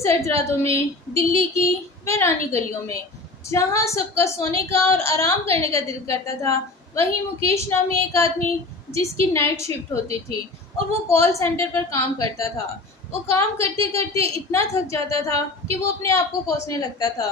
सर्द रातों में दिल्ली की वीरानी गलियों में जहां सबका सोने का और आराम करने का दिल करता था, वहीं मुकेश नामी एक आदमी जिसकी नाइट शिफ्ट होती थी और वो कॉल सेंटर पर काम करता था। वो काम करते करते इतना थक जाता था कि वो अपने आप को कोसने लगता था।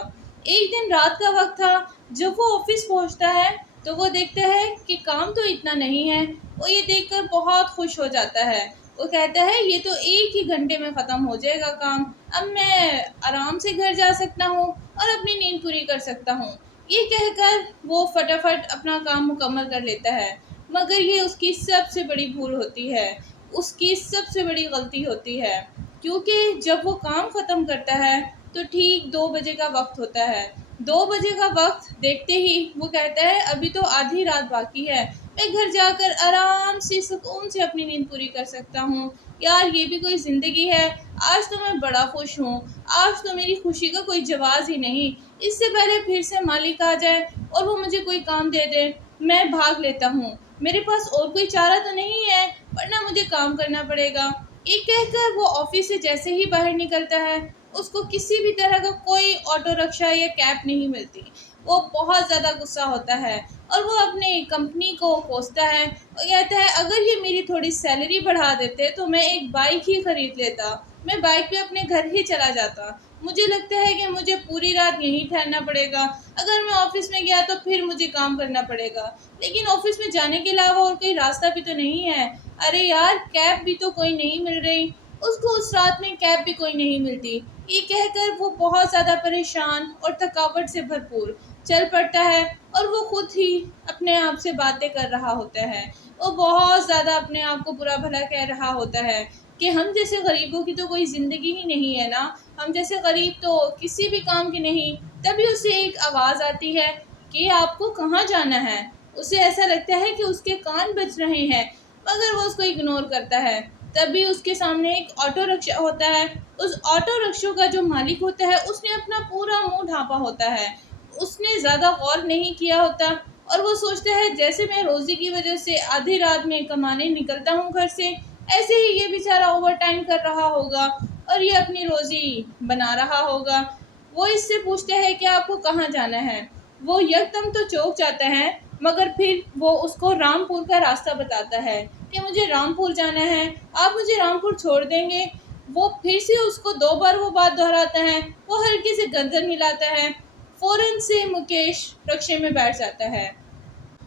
एक दिन रात का वक्त था। जब वो ऑफिस पहुंचता है तो वो देखता है कि काम तो इतना नहीं है। वो ये देखकर बहुत खुश हो जाता है। वो कहता है ये तो एक ही घंटे में ख़त्म हो जाएगा काम। अब मैं आराम से घर जा सकता हूँ और अपनी नींद पूरी कर सकता हूँ। ये कहकर वो फटाफट अपना काम मुकम्मल कर लेता है। मगर ये उसकी सबसे बड़ी भूल होती है, उसकी सबसे बड़ी गलती होती है। क्योंकि जब वो काम ख़त्म करता है तो ठीक 2 बजे का वक्त होता है। 2 बजे का वक्त देखते ही वो कहता है अभी तो आधी रात बाकी है, मैं घर जाकर आराम से सुकून से अपनी नींद पूरी कर सकता हूँ। यार ये भी कोई ज़िंदगी है। आज तो मैं बड़ा खुश हूँ। आज तो मेरी खुशी का कोई जवाब ही नहीं। इससे पहले फिर से मालिक आ जाए और वो मुझे कोई काम दे दे, मैं भाग लेता हूँ। मेरे पास और कोई चारा तो नहीं है, वरना मुझे काम करना पड़ेगा। ये कहकर वो ऑफिस से जैसे ही बाहर निकलता है, उसको किसी भी तरह का कोई ऑटो रिक्शा या कैब नहीं मिलती। वो बहुत ज़्यादा गुस्सा होता है और वो अपने कंपनी को कोसता है और कहता है अगर ये मेरी थोड़ी सैलरी बढ़ा देते तो मैं एक बाइक ही खरीद लेता, मैं बाइक पे अपने घर ही चला जाता। मुझे लगता है कि मुझे पूरी रात यहीं ठहरना पड़ेगा। अगर मैं ऑफिस में गया तो फिर मुझे काम करना पड़ेगा, लेकिन ऑफिस में जाने के अलावा और कोई रास्ता भी तो नहीं है। अरे यार कैब भी तो कोई नहीं मिल रही। उसको उस रात में कैब भी कोई नहीं मिलती। ये कहकर वो बहुत ज़्यादा परेशान और थकावट से भरपूर चल पड़ता है और वो खुद ही अपने आप से बातें कर रहा होता है। वो बहुत ज़्यादा अपने आप को बुरा भला कह रहा होता है कि हम जैसे गरीबों की तो कोई ज़िंदगी ही नहीं है ना, हम जैसे गरीब तो किसी भी काम की नहीं। तभी उसे एक आवाज़ आती है कि आपको कहाँ जाना है। उसे ऐसा लगता है कि उसके कान बज रहे हैं, मगर वो उसको इग्नोर करता है। तभी उसके सामने एक ऑटो रिक्शा होता है। उस ऑटो रिक्शा का जो मालिक होता है उसने अपना पूरा मुंह ढांपा होता है। उसने ज़्यादा गौर नहीं किया होता और वो सोचता है जैसे मैं रोज़ी की वजह से आधी रात में कमाने निकलता हूँ घर से, ऐसे ही ये बेचारा ओवर टाइम कर रहा होगा और ये अपनी रोज़ी बना रहा होगा। वो इससे पूछता है कि आपको कहाँ जाना है। वो यकदम तो चौंक जाता है, मगर फिर वो उसको रामपुर का रास्ता बताता है कि मुझे रामपुर जाना है, आप मुझे रामपुर छोड़ देंगे। वो फिर से उसको 2 बार वो बात दोहराता है। वो हल्के से गर्दन हिलाता है। फ़ौरन से मुकेश रिक्शे में बैठ जाता है।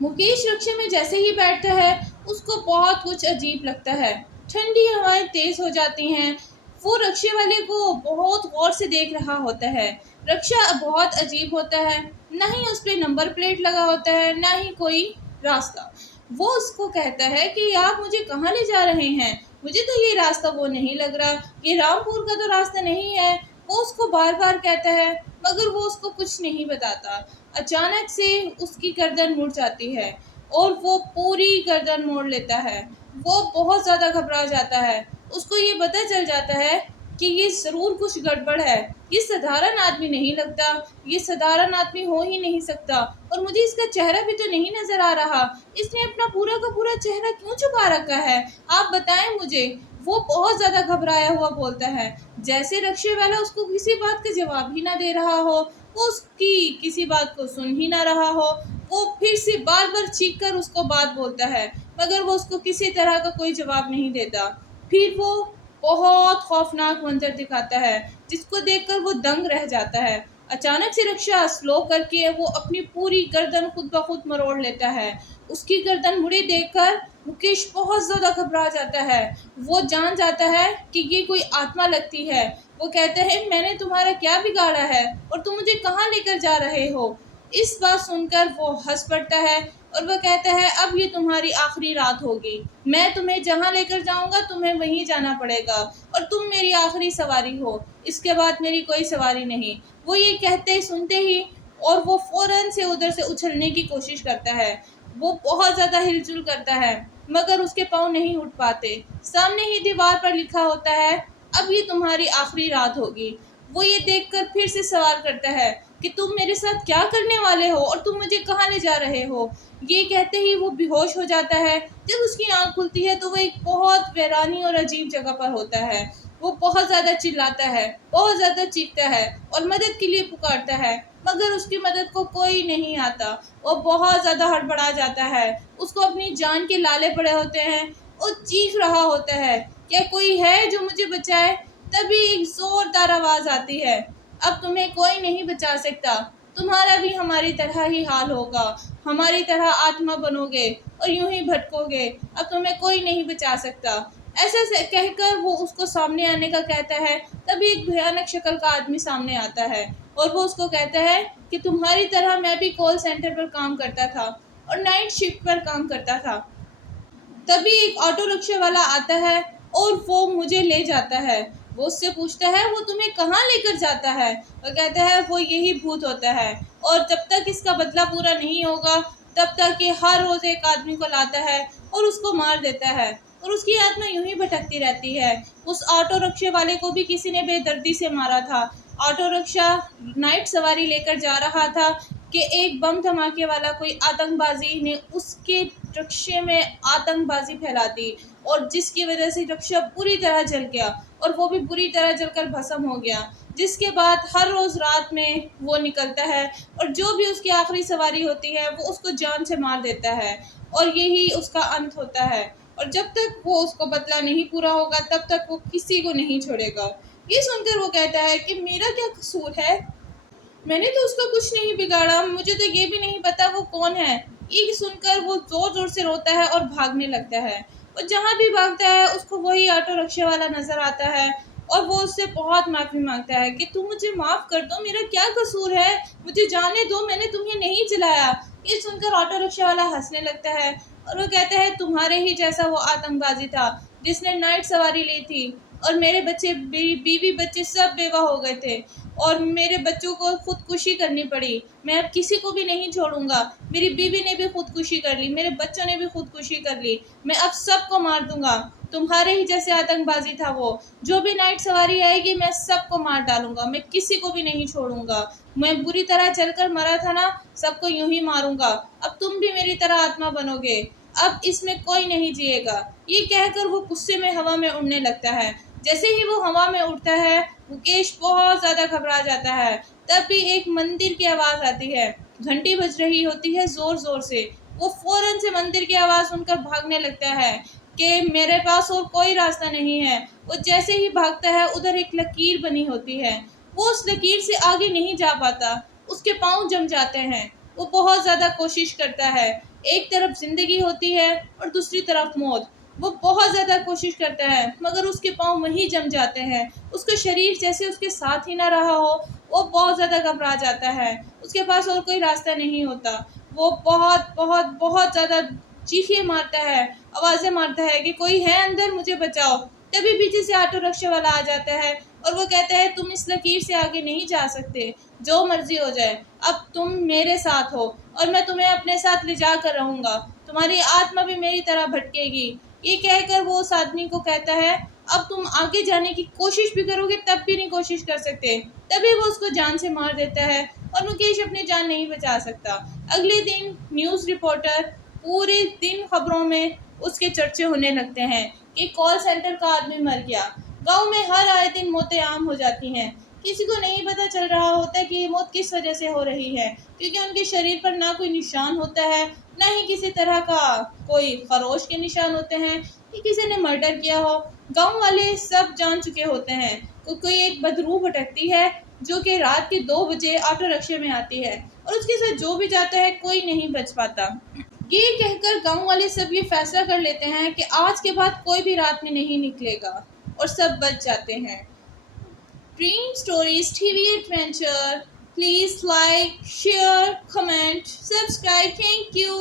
मुकेश रिक्शे में जैसे ही बैठता है उसको बहुत कुछ अजीब लगता है। ठंडी हवाएं तेज हो जाती हैं। वो रिक्शे वाले को बहुत गौर से देख रहा होता है। रिक्शा बहुत अजीब होता है, ना ही उस पे नंबर प्लेट लगा होता है, ना ही कोई रास्ता। वो उसको कहता है कि आप मुझे कहाँ ले जा रहे हैं, मुझे तो ये रास्ता वो नहीं लग रहा, ये रामपुर का तो रास्ता नहीं है। वो उसको बार बार कहता है, मगर वो उसको कुछ नहीं बताता। अचानक से उसकी गर्दन मुड़ जाती है और वो पूरी गर्दन मोड़ लेता है। वो बहुत ज़्यादा घबरा जाता है। उसको ये पता चल जाता है कि ये ज़रूर कुछ गड़बड़ है। ये साधारण आदमी नहीं लगता, ये साधारण आदमी हो ही नहीं सकता और मुझे इसका चेहरा भी तो नहीं नज़र आ रहा। इसने अपना पूरा का पूरा चेहरा क्यों छुपा रखा है? आप बताएं मुझे। वो बहुत ज़्यादा घबराया हुआ बोलता है, जैसे रिक्शे वाला उसको किसी बात का जवाब ही ना दे रहा हो, वो उसकी किसी बात को सुन ही ना रहा हो। वो फिर से बार बार चीख कर उसको बात बोलता है, मगर वो उसको किसी तरह का कोई जवाब नहीं देता। फिर वो बहुत खौफनाक मंजर दिखाता है जिसको देखकर वो दंग रह जाता है। अचानक से रिक्शा स्लो करके वो अपनी पूरी गर्दन खुद ब खुद मरोड़ लेता है। उसकी गर्दन मुड़ी देखकर मुकेश बहुत ज़्यादा घबरा जाता है। वो जान जाता है कि ये कोई आत्मा लगती है। वो कहते हैं मैंने तुम्हारा क्या बिगाड़ा है और तुम मुझे कहाँ लेकर जा रहे हो। इस बात सुनकर वो हंस पड़ता है और वह कहता है अब ये तुम्हारी आखिरी रात होगी। मैं तुम्हें जहाँ लेकर जाऊँगा तुम्हें वहीं जाना पड़ेगा और तुम मेरी आखिरी सवारी हो, इसके बाद मेरी कोई सवारी नहीं। वो ये कहते सुनते ही और वो फ़ौरन से उधर से उछलने की कोशिश करता है। वो बहुत ज़्यादा हिलजुल करता है, मगर उसके पाँव नहीं उठ पाते। सामने ही दीवार पर लिखा होता है अब ये तुम्हारी आखिरी रात होगी। वो ये देखकर फिर से सवाल करता है कि तुम मेरे साथ क्या करने वाले हो और तुम मुझे कहाँ ले जा रहे हो। ये कहते ही वो बेहोश हो जाता है। जब उसकी आँख खुलती है तो वो एक बहुत वीरानी और अजीब जगह पर होता है। वो बहुत ज़्यादा चिल्लाता है, बहुत ज़्यादा चीखता है और मदद के लिए पुकारता है, मगर उसकी मदद को कोई नहीं आता। वो बहुत ज़्यादा हड़बड़ा जाता है, उसको अपनी जान के लाले पड़े होते हैं। वो चीख रहा होता है, क्या कोई है जो मुझे बचाए? तभी एक ज़ोरदार आवाज़ आती है, अब तुम्हें कोई नहीं बचा सकता, तुम्हारा भी हमारी तरह ही हाल होगा, हमारी तरह आत्मा बनोगे और यूं ही भटकोगे, अब तुम्हें कोई नहीं बचा सकता। ऐसा से कहकर वो उसको सामने आने का कहता है। तभी एक भयानक शक्ल का आदमी सामने आता है और वो उसको कहता है कि तुम्हारी तरह मैं भी कॉल सेंटर पर काम करता था और नाइट शिफ्ट पर काम करता था। तभी एक ऑटो रिक्शा वाला आता है और वो मुझे ले जाता है। वो उससे पूछता है वो तुम्हें कहाँ लेकर जाता है। वो कहता है वो यही भूत होता है और जब तक इसका बदला पूरा नहीं होगा तब तक ये हर रोज एक आदमी को लाता है और उसको मार देता है और उसकी आत्मा यूं ही भटकती रहती है। उस ऑटो रिक्शे वाले को भी किसी ने बेदर्दी से मारा था। ऑटो रिक्शा नाइट सवारी लेकर जा रहा था कि एक बम धमाके वाला कोई आतंकबाजी ने उसके रिक्शे में आतंकबाजी फैला दी और जिसकी वजह से रिक्शा पूरी तरह जल गया और वो भी बुरी तरह जलकर भस्म हो गया। जिसके बाद हर रोज़ रात में वो निकलता है और जो भी उसकी आखिरी सवारी होती है वो उसको जान से मार देता है और यही उसका अंत होता है। और जब तक वो उसको बदला नहीं पूरा होगा तब तक वो किसी को नहीं छोड़ेगा। ये सुनकर वो कहता है कि मेरा क्या कसूर है, मैंने तो उसका कुछ नहीं बिगाड़ा, मुझे तो ये भी नहीं पता वो कौन है। ये सुनकर वो जोर जोर से रोता है और भागने लगता है और जहाँ भी भागता है उसको वही ऑटो रिक्शा वाला नजर आता है और वो उससे बहुत माफी मांगता है कि तुम मुझे माफ कर दो, मेरा क्या कसूर है, मुझे जाने दो, मैंने तुम्हें नहीं जलाया। ये सुनकर ऑटो रिक्शा वाला हंसने लगता है और वो कहता है तुम्हारे ही जैसा वो आतंकबाजी था जिसने नाइट सवारी ली थी और मेरे बच्चे बीवी बच्चे सब बेवा हो गए थे और मेरे बच्चों को खुदकुशी करनी पड़ी। मैं अब किसी को भी नहीं छोड़ूंगा, मेरी बीवी ने भी खुदकुशी कर ली, मेरे बच्चों ने भी खुदकुशी कर ली, मैं अब सबको मार दूंगा। तुम्हारे ही जैसे आतंकबाजी था वो, जो भी नाइट सवारी आएगी मैं सबको मार डालूंगा, मैं किसी को भी नहीं छोड़ूंगा। मैं बुरी तरह जलकर मरा था ना, सबको यूं ही मारूंगा। अब तुम भी मेरी तरह आत्मा बनोगे, अब इसमें कोई नहीं जिएगा। ये कहकर वो गुस्से में हवा में उड़ने लगता है। जैसे ही वो हवा में उड़ता है मुकेश बहुत ज़्यादा घबरा जाता है। तभी एक मंदिर की आवाज़ आती है, घंटी बज रही होती है ज़ोर ज़ोर से। वो फ़ौरन से मंदिर की आवाज़ सुनकर भागने लगता है कि मेरे पास और कोई रास्ता नहीं है। वो जैसे ही भागता है उधर एक लकीर बनी होती है, वो उस लकीर से आगे नहीं जा पाता, उसके पाँव जम जाते हैं। वो बहुत ज़्यादा कोशिश करता है, एक तरफ ज़िंदगी होती है और दूसरी तरफ मौत। वो बहुत ज़्यादा कोशिश करता है मगर उसके पाँव वहीं जम जाते हैं, उसका शरीर जैसे उसके साथ ही ना रहा हो। वो बहुत ज़्यादा घबरा जाता है, उसके पास और कोई रास्ता नहीं होता। वो बहुत बहुत बहुत ज़्यादा चीखें मारता है, आवाज़ें मारता है कि कोई है अंदर, मुझे बचाओ। तभी पीछे से ऑटो रिक्शा वाला आ जाता है और वो कहता है तुम इस लकीर से आगे नहीं जा सकते, जो मर्जी हो जाए, अब तुम मेरे साथ हो और मैं तुम्हें अपने साथ ले जा कर रहूँगा, तुम्हारी आत्मा भी मेरी तरह भटकेगी। ये कहकर वो उस आदमी को कहता है अब तुम आगे जाने की कोशिश भी करोगे तब भी नहीं कोशिश कर सकते। तभी वो उसको जान से मार देता है और मुकेश अपनी जान नहीं बचा सकता। अगले दिन न्यूज़ रिपोर्टर पूरे दिन खबरों में उसके चर्चे होने लगते हैं कि कॉल सेंटर का आदमी मर गया। गांव में हर आए दिन मौतें आम हो जाती हैं। किसी को नहीं पता चल रहा होता कि ये मौत किस वजह से हो रही है, क्योंकि उनके शरीर पर ना कोई निशान होता है, ना ही किसी तरह का कोई खरोश के निशान होते हैं कि किसी ने मर्डर किया हो। गांव वाले सब जान चुके होते हैं कि कोई एक बदरूह भटकती है जो कि रात के 2 बजे ऑटो रिक्शे में आती है और उसके साथ जो भी जाता है कोई नहीं बच पाता। ये कहकर गांव वाले सब ये फैसला कर लेते हैं कि आज के बाद कोई भी रात में नहीं निकलेगा और सब बच जाते हैं। Dream Stories TV Adventure. Please like, share, comment, subscribe. Thank you.